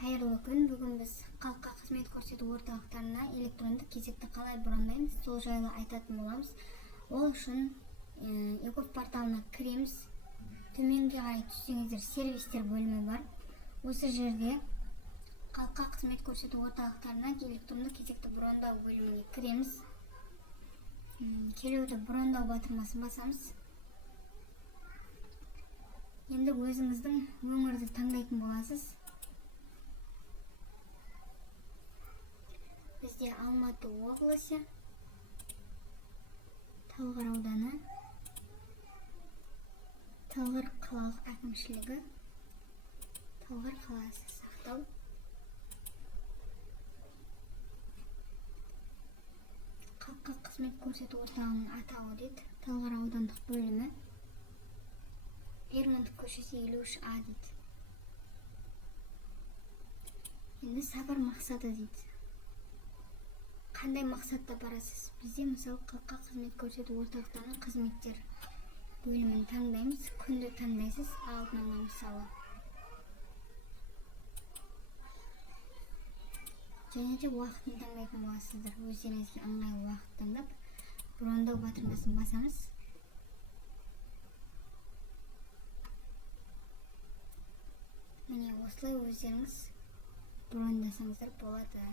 Қайырлы күн. Бүгін біз халыққа қызмет көрсету орталықтарына электрондық кезекті қалай брондаймыз, сол жайлы айтатын боламыз. Ол үшін Егов порталына кіреміз. Төменге қарай түссеңіздер, сервистер бөлімі бар. Осы жерде халыққа қызмет көрсету орталықтарына электрондық кезекті брондау бөліміне кіреміз. Келуді брондау батырмасын басамыз. Енді өзіңіздің өңірді таңдайтын боласыз. Бізде Алматы облысы, Талғар ауданы, Талғар қалалық әкімшілігі, Талғар қаласы сақтау. Халыққа қызмет көрсету орталығының атауы дейді. Талғар аудандық бөлімі, Лермонтов көшесі 53А дейді. Енді сапар мақсаты дейді. Қандай мақсатта барасыз? Бізде мысалы халыққа қызмет көрсету орталықтарының қызметтер бөлімін таңдаймыз. Күнді таңдайсыз, алдын ала мысалы. Және де уақытын таңдайтын боласыздар. Өздеріңізге ыңғайлы уақыт таңдап, брондау батырмасын басамыз. Міне осылай өздеріңіз брондасаңыздар болады.